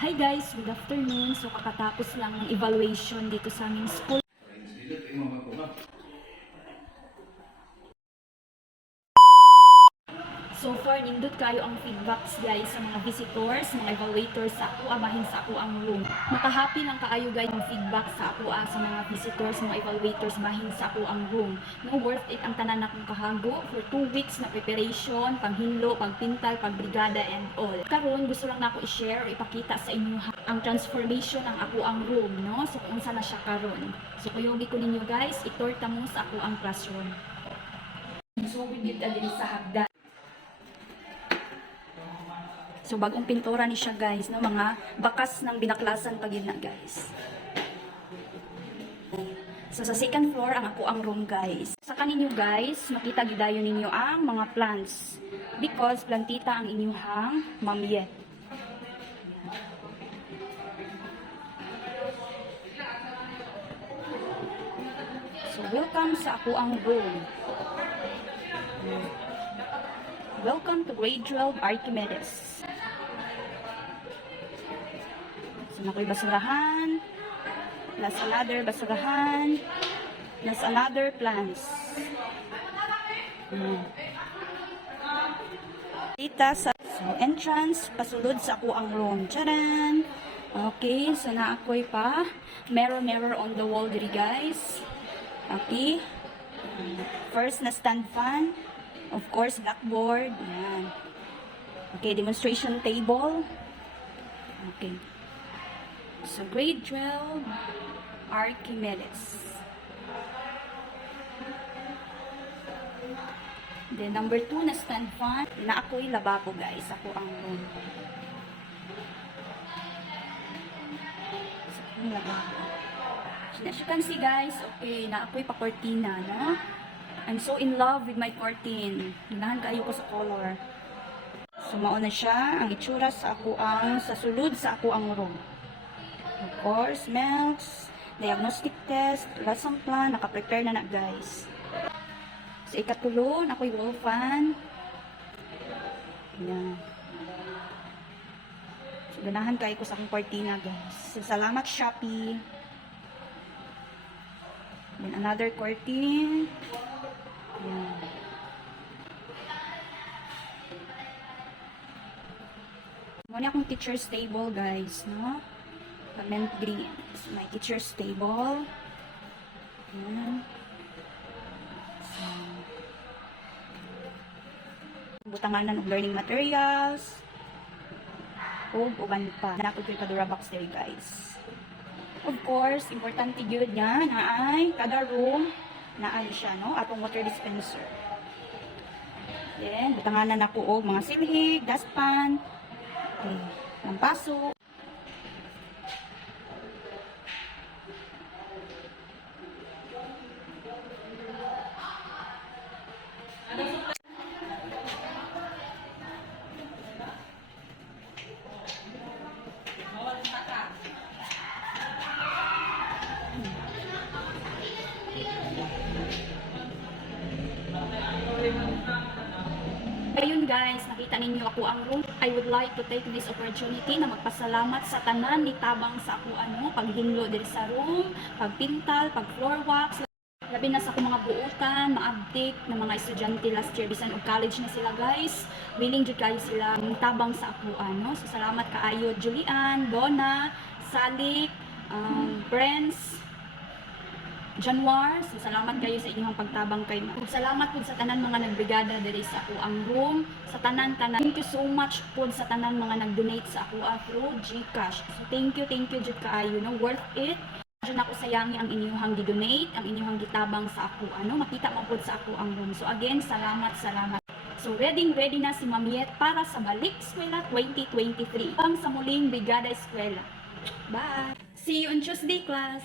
Hi guys, good afternoon. So kakatapos lang ng evaluation dito sa aming school. So far, nindot kayo ang feedbacks guys sa mga visitors, mga evaluators sa ako, bahin sa ako ang room. Makahappy lang kaayo guys ang feedback sa ako sa mga visitors, mga evaluators bahin sa ako ang room. No, worth it ang tanan akong kahago for 2 weeks na preparation, paghinlo, pagpintal, pagbrigada and all. Karon gusto lang nako i-share o ipakita sa inyo ang transformation ng ako ang room, no? So kung unsa na siya karon. So kuyogi ko ninyo guys, itorta mo sa ako ang classroom. So we did diri sa hagdan. So bagong pintura ni siya guys, no, mga bakas ng binaklasan pag yun na guys. So sa second floor ang ako ang room guys. Sa kaninyo guys, makita gidayon ninyo ang mga plants because plantita ang inyong mamiyet. So welcome sa ako ang room. Welcome to grade 12 Archimedes. So, nakoy basurahan. Plus another basurahan. Plus another plants. Dita sa entrance, pasulod sa ako ang room. Charan! Okay, so na ako'y pa. Mirror on the wall diri guys. Okay. First na stand fan. Of course, blackboard. Yan. Okay, demonstration table. Okay. So, grade 12, Archimedes. Then, number 2 na stand fan. Na ako'y lababo, guys. Ako ang room. So, ako yung lababo. So, as you can see, guys, okay, na ako'y pa-cortina, no? I'm so in love with my curtain. Ganahan kayo ko sa color. So, mauna siya. Ang itsura sa ako sa sulod sa ako ang room. Of course, smells, diagnostic test, lesson plan, naka-prepare na guys. So, ikatulo, ako'y wall fan. Yan. So, ganahan kayo ko sa akong cortina guys. So, salamat Shopee. Then, another curtain. Yan. Muna akong teacher's table guys, no? Pament green. So, my teacher's table. Yan. So, butangan ng learning materials. O, uban pa. Napod ko yung kadura box there guys. Of course, importante yun yan na ay kada room na ay siya, no? Atong water dispenser. Then, butangan na ako og mga silhig, dustpan, okay, ng paso. Ayun guys, nakita ninyo ako ang room. I would like to take this opportunity na magpasalamat sa tanan ni tabang sa ako paghinlo diri sa room, pagpintal, pag floor wax. Labi na sa akong mga buutan, maabtik na mga estudyante last year bisan og college na sila guys. Willing jud kayo sila tabang sa ako So salamat kaayo Julian, Donna, Salik, Prince, Januar, so salamat kayo sa inyong pagtabang kay ma. Salamat po sa tanan mga nagbrigada diri sa ako ang room, sa tanan-tanan. Thank you so much po sa tanan mga nag-donate sa ako through GCash. So thank you jud kaayo, no, worth it. Diyan ako sayangi ang inyong gi-donate, ang inyong gitabang sa ako makita mo po sa ako ang room. So again, salamat. So ready na si Mamiet para sa Balik Eskwela 2023. Sa muling Brigada Eskwela. Bye! See you on Tuesday class!